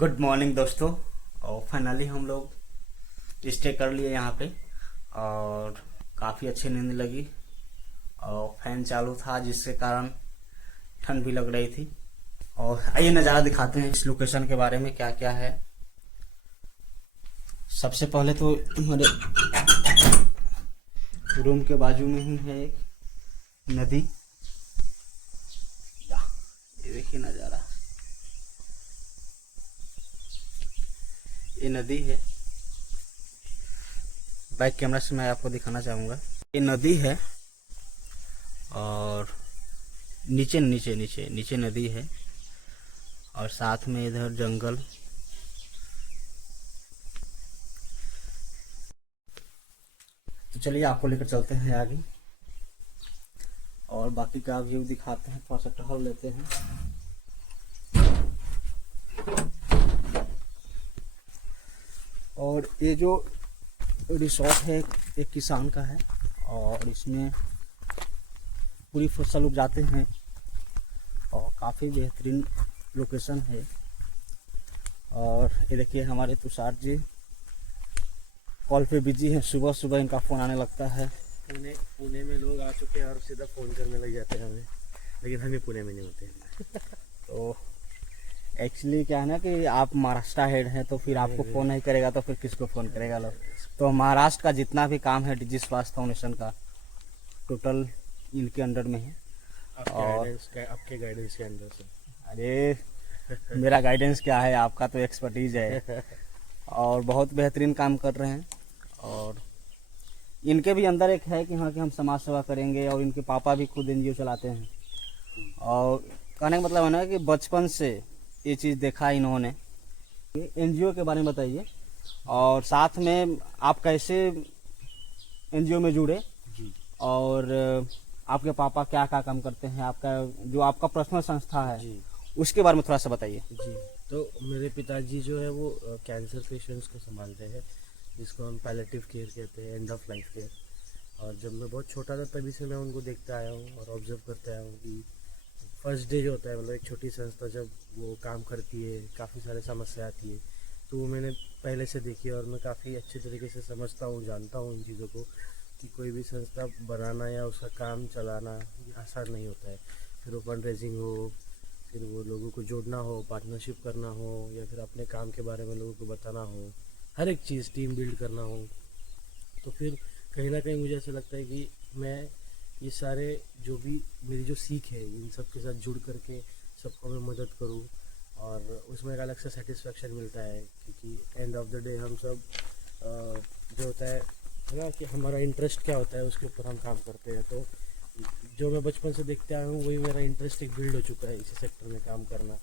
Good morning दोस्तों। और finally हम लोग स्टे कर लिए यहाँ पे और काफ़ी अच्छी नींद लगी और फैन चालू था जिसके कारण ठंड भी लग रही थी। और आइए नज़ारा दिखाते हैं इस लोकेशन के बारे में क्या क्या है। सबसे पहले तो हमारे रूम के बाजू में ही है एक नदी। ये देखिए नज़ारा, ये नदी है। बैक कैमरा से मैं आपको दिखाना चाहूँगा। ये नदी है और नीचे नीचे नीचे नीचे नदी है और साथ में इधर जंगल। तो चलिए आपको लेकर चलते हैं आगे और बाकी का व्यू दिखाते हैं। थोड़ा सा टहल लेते हैं। और ये जो रिसोर्ट है एक किसान का है और इसमें पूरी फसल उपजाते हैं और काफ़ी बेहतरीन लोकेशन है। और ये देखिए हमारे तुषार जी कॉल पे बिजी हैं। सुबह सुबह इनका फ़ोन आने लगता है। पुणे में लोग आ चुके हैं और सीधा फ़ोन करने लग जाते हैं हमें, लेकिन हम ही पुणे में नहीं होते हैं। तो एक्चुअली क्या है ना कि आप महाराष्ट्र हेड हैं तो फिर आपको फ़ोन नहीं करेगा तो फिर किसको फ़ोन करेगा लोग। तो महाराष्ट्र का जितना भी काम है डिजी स्वास्थ्य फाउंडेशन का टोटल इनके अंडर में है। आपके गाइडेंस के अंदर से। अरे मेरा गाइडेंस क्या है, आपका तो एक्सपर्टीज है। और बहुत बेहतरीन काम कर रहे हैं। और इनके भी अंदर एक है कि हाँ कि हम समाज सेवा करेंगे। और इनके पापा भी खुद एनजीओ चलाते हैं। और कहने का मतलब है ना कि बचपन से ये चीज़ देखा इन्होंने। एनजीओ के बारे में बताइए और साथ में आप कैसे एनजीओ में जुड़े जी। और आपके पापा क्या क्या काम करते हैं, आपका जो आपका पर्सनल संस्था है जी उसके बारे में थोड़ा सा बताइए। जी। तो मेरे पिताजी जो है वो कैंसर पेशेंट्स को संभालते हैं, जिसको हम पैलेटिव केयर कहते हैं, एंड ऑफ लाइफ केयर। और जब मैं बहुत छोटा था तभी से मैं उनको देखता आया हूँ और ऑब्जर्व करते आया हूँ कि फर्स्ट डे जो होता है, मतलब एक छोटी संस्था जब वो काम करती है, काफ़ी सारे समस्या आती है, तो वो मैंने पहले से देखी और मैं काफ़ी अच्छे तरीके से समझता हूँ, जानता हूँ इन चीज़ों को कि कोई भी संस्था बनाना या उसका काम चलाना आसान नहीं होता है। फिर वो फंड रेजिंग हो, फिर वो लोगों को जोड़ना हो, पार्टनरशिप करना हो, या फिर अपने काम के बारे में लोगों को बताना हो, हर एक चीज़ टीम बिल्ड करना हो। तो फिर कहीं ना कहीं मुझे ऐसा लगता है कि मैं ये सारे जो भी मेरी जो सीख है इन सब के साथ जुड़ करके सबको मैं मदद करूँ और उसमें एक अलग सा सेटिस्फेक्शन मिलता है, क्योंकि एंड ऑफ द डे हम सब जो होता है ना कि हमारा इंटरेस्ट क्या होता है उसके ऊपर हम काम करते हैं। तो जो मैं बचपन से देखते आया हूँ वही मेरा इंटरेस्ट एक बिल्ड हो चुका है इसी सेक्टर में काम करना।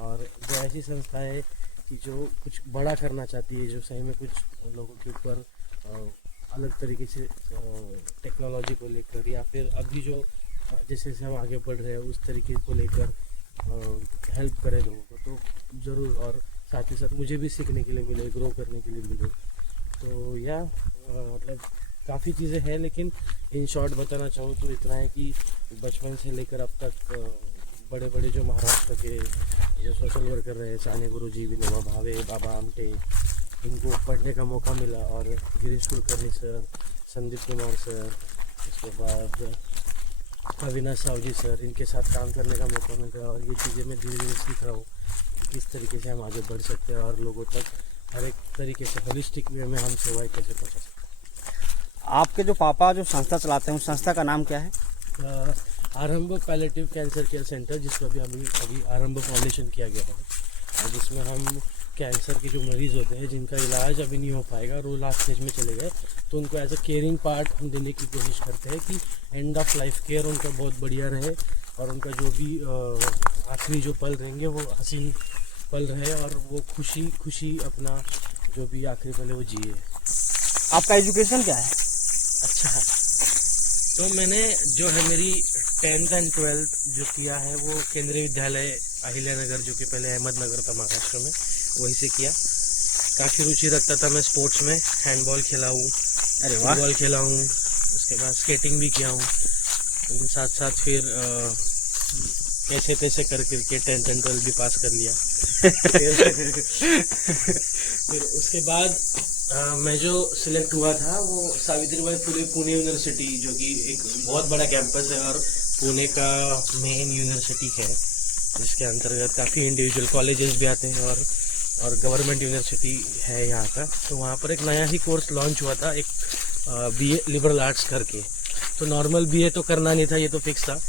और जो ऐसी संस्था है कि जो कुछ बड़ा करना चाहती है, जो सही में कुछ लोगों के ऊपर अलग तरीके से टेक्नोलॉजी को लेकर, या फिर अभी जो जैसे जैसे हम आगे बढ़ रहे हैं उस तरीके को लेकर हेल्प करें लोगों को, तो ज़रूर। और साथ ही साथ मुझे भी सीखने के लिए मिले, ग्रो करने के लिए मिले। तो या मतलब काफ़ी चीज़ें हैं, लेकिन इन शॉर्ट बताना चाहूँ तो इतना है कि बचपन से लेकर अब तक बड़े बड़े जो महाराष्ट्र के जो सोशल वर्कर रहे, साने गुरुजी, विनोबा भावे, बाबा आमटे, इनको पढ़ने का मौका मिला। और गिरीश कुलकर्णी सर, संदीप कुमार सर, उसके बाद अविनाश सावजी सर, इनके साथ काम करने का मौका मिल रहा है। और ये चीज़ें मैं धीरे धीरे सीख रहा हूँ कि किस तरीके से हम आगे बढ़ सकते हैं और लोगों तक हर एक तरीके से होलिस्टिक वे में हम सेवाएं कैसे पहुँचा सकते हैं। आपके जो पापा जो संस्था चलाते हैं उस संस्था का नाम क्या है? आरंभ पैलेटिव कैंसर केयर सेंटर, जिसको अभी आरंभ फाउंडेशन किया गया है, और जिसमें हम कैंसर के जो मरीज़ होते हैं जिनका इलाज अभी नहीं हो पाएगा और वो लास्ट स्टेज में चले गए, तो उनको एज अ केयरिंग पार्ट हम देने की कोशिश करते हैं कि एंड ऑफ लाइफ केयर उनका बहुत बढ़िया रहे और उनका जो भी आखिरी जो पल रहेंगे वो हसीन पल रहे और वो खुशी खुशी अपना जो भी आखिरी पल है वो जिए। आपका एजुकेशन क्या है? अच्छा, तो मैंने जो है मेरी 10th एंड 12th जो किया है वो केंद्रीय विद्यालय अहिल्यानगर, जो कि पहले अहमदनगर था महाराष्ट्र में, वहीं से किया। काफ़ी रुचि रखता था मैं स्पोर्ट्स में, हैंडबॉल खेला हूँ, फुटबॉल खेला हूँ, उसके बाद स्केटिंग भी किया हूँ। साथ साथ फिर कैसे तैसे कर करके 10th एंड 12th भी पास कर लिया। फिर उसके बाद मैं जो सिलेक्ट हुआ था वो सावित्रीबाई फुले पुणे यूनिवर्सिटी, जो कि एक बहुत बड़ा कैंपस है और पुणे का मेन यूनिवर्सिटी है, जिसके अंतर्गत काफ़ी इंडिविजुअल कॉलेजेस भी आते हैं और गवर्नमेंट यूनिवर्सिटी है यहाँ का। तो वहाँ पर एक नया ही कोर्स लॉन्च हुआ था, एक बीए लिबरल आर्ट्स करके। तो नॉर्मल बीए तो करना नहीं था, ये तो फिक्स था,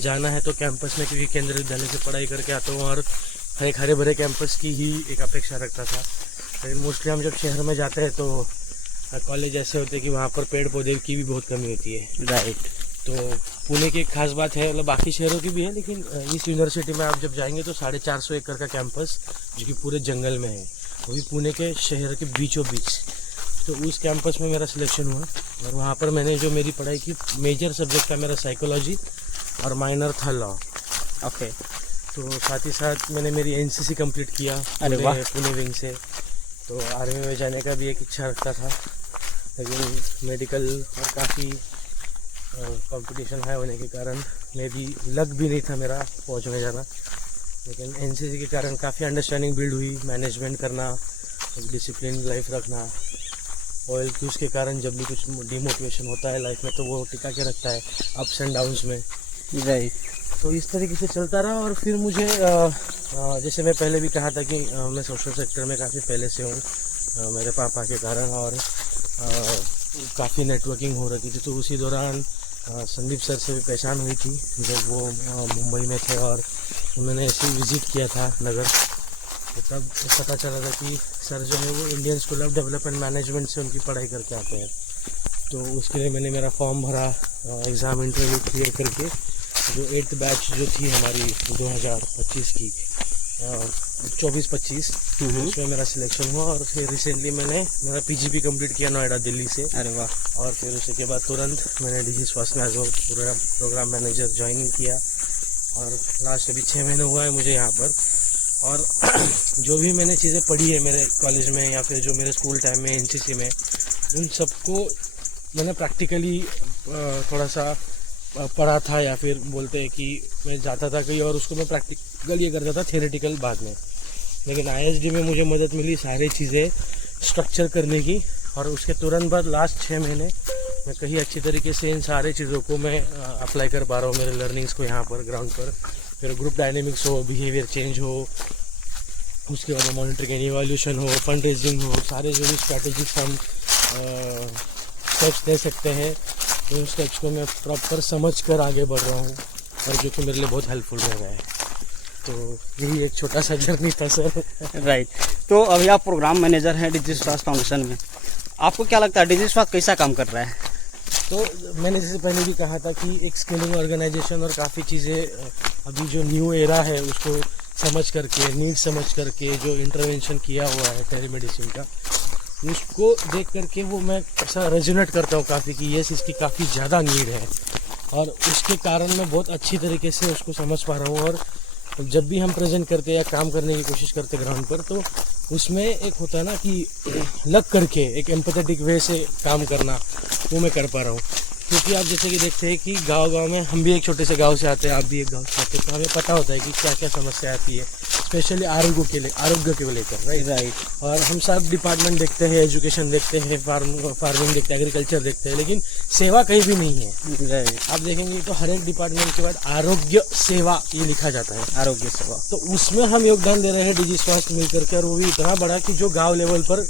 जाना है तो कैंपस में, क्योंकि केंद्रीय विद्यालय से पढ़ाई करके आता हूँ और एक हरे भरे कैंपस की ही एक अपेक्षा रखता था। लेकिन मोस्टली हम जब शहर में जाते हैं तो कॉलेज ऐसे होते हैं कि वहाँ पर पेड़ पौधे की भी बहुत कमी होती है। राइट। तो पुणे की एक खास बात है, मतलब बाकी शहरों की भी है, लेकिन इस यूनिवर्सिटी में आप जब जाएंगे तो 450 एकड़ का कैंपस, जो कि पूरे जंगल में है, वो भी पुणे के शहर के बीचों बीच। तो उस कैंपस में मेरा सिलेक्शन हुआ और वहाँ पर मैंने जो मेरी पढ़ाई की, मेजर सब्जेक्ट था मेरा साइकोलॉजी और माइनर था लॉ। ओके। तो साथ ही साथ मैंने मेरी एनसीसी कंप्लीट किया पुणे विंग से। तो आर्मी में जाने का भी एक इच्छा रखता था, लेकिन मेडिकल और काफ़ी कंपटीशन हाई होने के कारण मैं भी लग भी नहीं था मेरा फौज में जाना। लेकिन एनसीसी के कारण काफ़ी अंडरस्टैंडिंग बिल्ड हुई, मैनेजमेंट करना, डिसिप्लिन लाइफ रखना। ऑयल क्यूज के कारण जब भी कुछ डिमोटिवेशन होता है लाइफ में तो वो टिका के रखता है अप्स एंड डाउन्स में। राइट। तो इस तरीके से चलता रहा और फिर मुझे जैसे मैं पहले भी कहा था कि मैं सोशल सेक्टर में काफ़ी पहले से हूँ मेरे पापा के कारण, और काफ़ी नेटवर्किंग हो रही थी। तो उसी दौरान संदीप सर से भी पहचान हुई थी जब वो मुंबई में थे और मैंने ऐसे ही विज़िट किया था नगर। तो तब पता चला था कि सर जो है वो Indian school of development management से उनकी पढ़ाई करके आते हैं। तो उसके लिए मैंने मेरा फॉर्म भरा, एग्ज़ाम इंटरव्यू क्लियर करके जो 8th बैच जो थी हमारी 2025 की 24-25 उसमें मेरा सिलेक्शन हुआ। और फिर रिसेंटली मैंने मेरा पीजीपी कंप्लीट किया नोएडा दिल्ली से। अरे वाह। और फिर उसके बाद तुरंत मैंने डीजी स्वास्थ्य में एज पूरा प्रोग्राम मैनेजर ज्वाइन किया और लास्ट अभी 6 महीने हुआ है मुझे यहाँ पर। और जो भी मैंने चीज़ें पढ़ी है मेरे कॉलेज में या फिर जो मेरे स्कूल टाइम में एनसीसी में, उन सबको मैंने प्रैक्टिकली थोड़ा सा पढ़ा था, या फिर बोलते हैं कि मैं जाता था कहीं और उसको मैं प्रैक्टिकल ये करता था, थियोरेटिकल बाद में। लेकिन आईएसडी में मुझे मदद मिली सारी चीज़ें स्ट्रक्चर करने की, और उसके तुरंत बाद लास्ट 6 महीने मैं कहीं अच्छी तरीके से इन सारे चीज़ों को मैं अप्लाई कर पा रहा हूँ मेरे लर्निंग्स को यहाँ पर ग्राउंड पर। फिर ग्रुप डायनेमिक्स हो, बिहेवियर चेंज हो, उसके बाद मॉनिटरिंग एंड इवैल्यूएशन हो, फंड रेजिंग हो, सारे जो भी स्ट्रैटेजिक्स हम स्टेप्स ले सकते हैं, उन स्टेप्स को मैं प्रॉपर समझ कर आगे बढ़ रहा हूँ, और जो कि मेरे लिए बहुत हेल्पफुल रह रहा है। तो यही एक छोटा सा जर्नी था सर। राइट। तो अभी आप प्रोग्राम मैनेजर हैं डिजिटल स्वास्थ्य फाउंडेशन में, आपको क्या लगता है डिजिटल स्वास्थ्य कैसा काम कर रहा है? तो मैंने जैसे पहले भी कहा था कि एक स्किलिंग ऑर्गेनाइजेशन और काफ़ी चीज़ें अभी जो न्यू एरा है उसको समझ करके, नीड समझ करके जो इंटरवेंशन किया हुआ है टेलीमेडिसिन का, उसको देख करके वो मैं ऐसा रेजोनेट करता हूँ काफ़ी कि यस इसकी काफ़ी ज़्यादा नीड है, और उसके कारण मैं बहुत अच्छी तरीके से उसको समझ पा रहा हूँ। और जब भी हम प्रेजेंट करते हैं या काम करने की कोशिश करते ग्राउंड पर, तो उसमें एक होता है ना कि लग करके एक एम्पैथेटिक वे से काम करना, वो मैं कर पा रहा हूँ। क्योंकि आप जैसे कि देखते हैं कि गांव-गांव में, हम भी एक छोटे से गांव से आते हैं, आप भी एक गांव से आते हैं, तो हमें पता होता है कि क्या क्या समस्या आती है, स्पेशली आरोग्य के लेकर, राइट। और हम सब डिपार्टमेंट देखते हैं, एजुकेशन देखते हैं, फार्मिंग देखते हैं, एग्रीकल्चर देखते हैं, लेकिन सेवा कहीं भी नहीं है। राइट। आप देखेंगे तो हर एक डिपार्टमेंट के बाद आरोग्य सेवा ये लिखा जाता है, आरोग्य सेवा। तो उसमें हम योगदान दे रहे हैं डिजी स्वास्थ्य मिल करके, और वो भी इतना बड़ा कि जो गाँव लेवल पर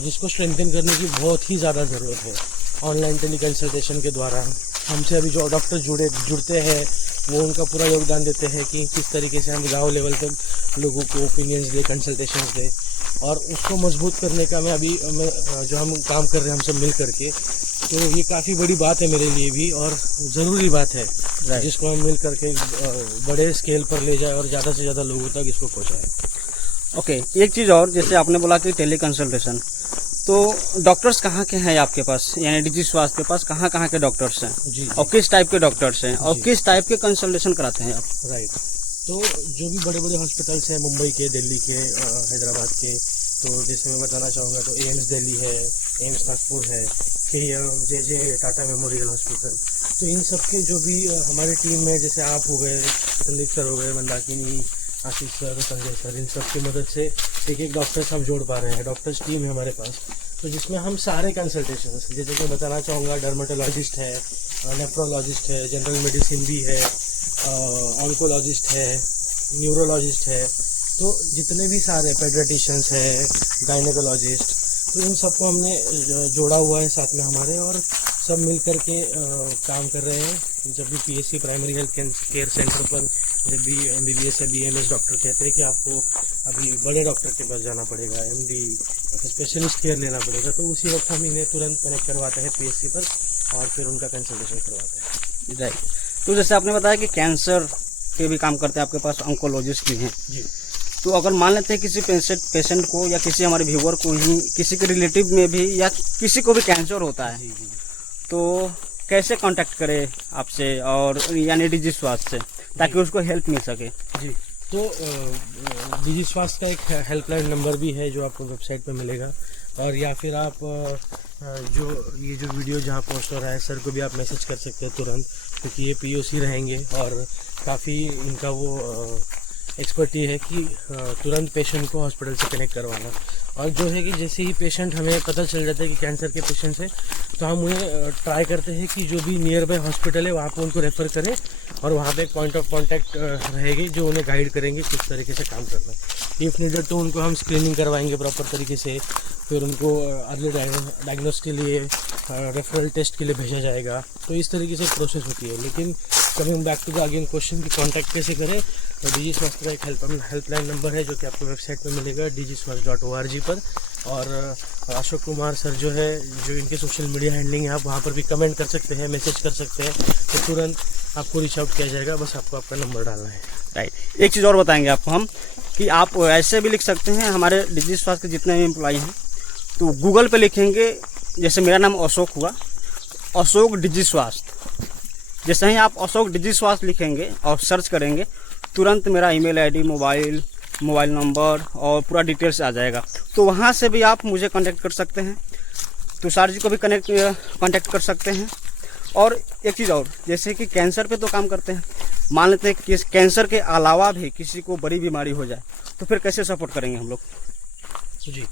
जिसको स्ट्रेंथन करने की बहुत ही ज़्यादा ज़रूरत है। ऑनलाइन टेली कंसल्टेशन के द्वारा हमसे अभी जो डॉक्टर जुड़ते हैं वो उनका पूरा योगदान देते हैं कि किस तरीके से हम गांव लेवल तक लोगों को ओपिनियंस दे, कंसल्टेशंस दे, और उसको मजबूत करने का मैं जो हम काम कर रहे हैं हम सब मिल करके, तो ये काफ़ी बड़ी बात है मेरे लिए भी और ज़रूरी बात है, जिसको हम मिल करके बड़े स्केल पर ले जाए और ज़्यादा से ज़्यादा लोगों तक इसको पहुँचाए। ओके, एक चीज़ और, जैसे आपने बोला कि टेली कंसल्टेशन, तो डॉक्टर्स कहाँ के हैं आपके पास, यानी डिजिटल स्वास्थ्य के पास कहाँ के डॉक्टर्स हैं? जी। और किस टाइप के डॉक्टर्स हैं और किस टाइप के कंसल्टेशन कराते हैं आप? राइट। तो जो भी बड़े बड़े हॉस्पिटल्स हैं मुंबई के, दिल्ली के, हैदराबाद के, तो जैसे मैं बताना चाहूँगा तो एम्स दिल्ली है, एम्स नागपुर है, जे टाटा मेमोरियल हॉस्पिटल, तो इन सब के जो भी हमारी टीम में, जैसे आप हो गए, संदीप सर हो गए, मंदाकिनी, आशीष सर, संजय सर, इन सब की मदद से एक डॉक्टर्स हम जोड़ पा रहे हैं। डॉक्टर्स टीम है हमारे पास, तो जिसमें हम सारे कंसल्टेशन, जैसे कि बताना चाहूँगा, डर्मेटोलॉजिस्ट है, नेफ्रोलॉजिस्ट है, जनरल मेडिसिन भी है, ऑन्कोलॉजिस्ट है, न्यूरोलॉजिस्ट है, तो जितने भी सारे पेडियाट्रिशियंस है, गायनेकोलॉजिस्ट, तो इन सबको हमने जोड़ा हुआ है साथ में हमारे, और सब मिल कर के काम कर रहे हैं। जब भी PHC primary health care centre पर जब भी एमबीबीएस या बीएमएस डॉक्टर कहते हैं कि आपको अभी बड़े डॉक्टर के पास जाना पड़ेगा, एमडी स्पेशलिस्ट केयर लेना पड़ेगा, तो उसी वक्त हम इन्हें तुरंत कनेक्ट करवाते हैं पीएचसी पर और फिर उनका कंसल्टेशन करवाते हैं। राइट। तो जैसे आपने बताया कि कैंसर के भी काम करते हैं, आपके पास ऑन्कोलॉजिस्ट भी हैं जी। तो अगर मान लेते हैं किसी पेशेंट को या किसी हमारे व्यूअर को ही, किसी के रिलेटिव में भी या किसी को भी कैंसर होता है, जी। तो कैसे कांटेक्ट करे आपसे, और यानी डिजी स्वास्थ्य से, ताकि उसको हेल्प मिल सके? जी, तो डिजी स्वास्थ्य का एक हेल्पलाइन नंबर भी है जो आपको वेबसाइट पे मिलेगा, और या फिर आप जो वीडियो जहाँ पोस्ट हो रहा है सर को भी आप मैसेज कर सकते हैं तुरंत, क्योंकि ये पीओसी रहेंगे और काफ़ी इनका वो एक्सपर्टी है कि तुरंत पेशेंट को हॉस्पिटल से कनेक्ट करवाना। और जो है कि जैसे ही पेशेंट, हमें पता चल जाता है कि कैंसर के पेशेंट है, तो हम उन्हें ट्राई करते हैं कि जो भी नियर बाय हॉस्पिटल है वहाँ पर उनको रेफ़र करें, और वहाँ पे एक पॉइंट ऑफ कांटेक्ट रहेगी जो उन्हें गाइड करेंगे किस तरीके से काम करना है। इफ़ नीडेड तो उनको हम स्क्रीनिंग करवाएंगे प्रॉपर तरीके से, फिर उनको अर्ली डायग्नोस के लिए रेफरल टेस्ट के लिए भेजा जाएगा। तो इस तरीके से प्रोसेस होती है। लेकिन coming back to the again question कि कॉन्टैक्ट कैसे करें, तो डिजी स्वास्थ्य का एक हेल्पलाइन नंबर है जो कि आपको वेबसाइट पर मिलेगा digiswasth.org पर। और अशोक कुमार सर जो है, जो इनके सोशल मीडिया हैंडलिंग है, आप वहाँ पर भी कमेंट कर सकते हैं, मैसेज कर सकते हैं, तो तुरंत आपको रीच आउट किया जाएगा। बस आपको आपका नंबर डालना है। राइट। एक चीज़ और बताएंगे आपको हम कि आप ऐसे भी लिख सकते हैं, हमारे डिजी स्वास्थ्य के जितने भी एम्प्लॉई हैं तो गूगल पे लिखेंगे, जैसे मेरा नाम अशोक हुआ, अशोक डिजी स्वास्थ्य, जैसे ही आप अशोक डिजी स्वास्थ्य लिखेंगे और सर्च करेंगे, तुरंत मेरा ईमेल आईडी, मोबाइल नंबर और पूरा डिटेल्स आ जाएगा। तो वहाँ से भी आप मुझे कांटेक्ट कर सकते हैं, तुषार जी को भी कांटेक्ट कर सकते हैं। और एक चीज़ और, जैसे कि कैंसर पे तो काम करते हैं, मान लेते हैं कि कैंसर के अलावा भी किसी को बड़ी बीमारी हो जाए, तो फिर कैसे सपोर्ट करेंगे हम लोग? जी,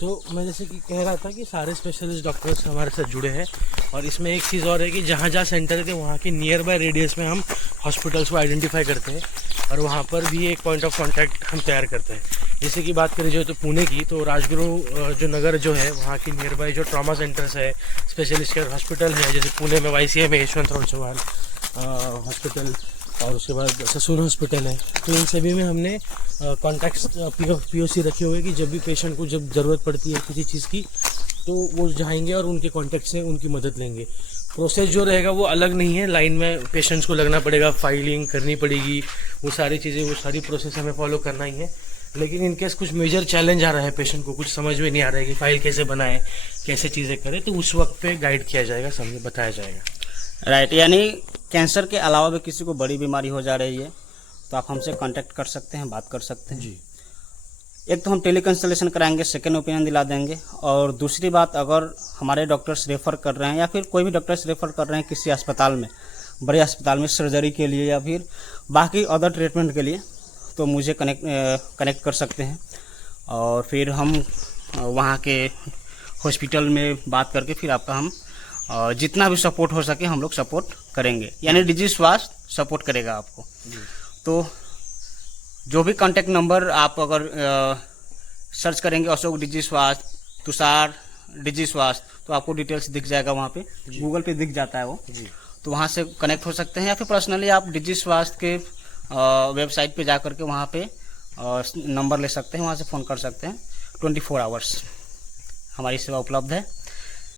तो मैं जैसे कि कह रहा था कि सारे स्पेशलिस्ट डॉक्टर्स हमारे साथ जुड़े हैं, और इसमें एक चीज़ और है कि जहाँ जहाँ सेंटर थे वहाँ की नियर बाय रेडियस में हम हॉस्पिटल्स को आइडेंटिफाई करते हैं, और वहाँ पर भी एक पॉइंट ऑफ कांटेक्ट हम तैयार करते हैं। जैसे कि बात करें जो तो पुणे की, तो राजगुरु जो नगर जो है, वहाँ की नियर बाय जो ट्रॉमा सेंटर्स है, स्पेशलिस्ट केयर हॉस्पिटल है, जैसे पुणे में YCM है, यशवंतराव चौहान हॉस्पिटल, और उसके बाद ससून हॉस्पिटल है, तो इन सभी में हमने कॉन्टैक्ट्स POC रखे हुए कि जब भी पेशेंट को जब ज़रूरत पड़ती है किसी चीज़ की, तो वो जाएंगे और उनके कॉन्टैक्ट से उनकी मदद लेंगे। प्रोसेस जो रहेगा वो अलग नहीं है, लाइन में पेशेंट्स को लगना पड़ेगा, फाइलिंग करनी पड़ेगी, वो सारी चीज़ें, वो सारी प्रोसेस हमें फॉलो करना ही है। लेकिन इनकेस कुछ मेजर चैलेंज आ रहा है, पेशेंट को कुछ समझ में नहीं आ रहा है कि फाइल कैसे बनाए, कैसे चीज़ें करें, तो उस वक्त पे गाइड किया जाएगा, समझ बताया जाएगा। राइट। यानी कैंसर के अलावा भी किसी को बड़ी बीमारी हो जा रही है तो आप हमसे कांटेक्ट कर सकते हैं, बात कर सकते हैं जी। एक तो हम टेली कंसल्टेशन कराएंगे, सेकेंड ओपिनियन दिला देंगे, और दूसरी बात, अगर हमारे डॉक्टर्स रेफ़र कर रहे हैं या फिर कोई भी डॉक्टर्स रेफ़र कर रहे हैं किसी अस्पताल में, बड़े अस्पताल में सर्जरी के लिए या फिर बाकी अदर ट्रीटमेंट के लिए, तो मुझे कनेक्ट कर सकते हैं, और फिर हम वहाँ के हॉस्पिटल में बात करके फिर आपका हम जितना भी सपोर्ट हो सके हम लोग सपोर्ट करेंगे। यानी डिजी स्वास्थ्य सपोर्ट करेगा आपको। तो जो भी कांटेक्ट नंबर आप अगर सर्च करेंगे अशोक डिजी स्वास्थ्य, तुषार डिजी स्वास्थ्य, तो आपको डिटेल्स दिख जाएगा, वहाँ पे गूगल पे दिख जाता है वो। तो वहाँ से कनेक्ट हो सकते हैं, या फिर पर्सनली आप डिजी स्वास्थ्य के वेबसाइट पे जा करके वहाँ पे नंबर ले सकते हैं, वहाँ से फ़ोन कर सकते हैं। 24 आवर्स हमारी सेवा उपलब्ध है।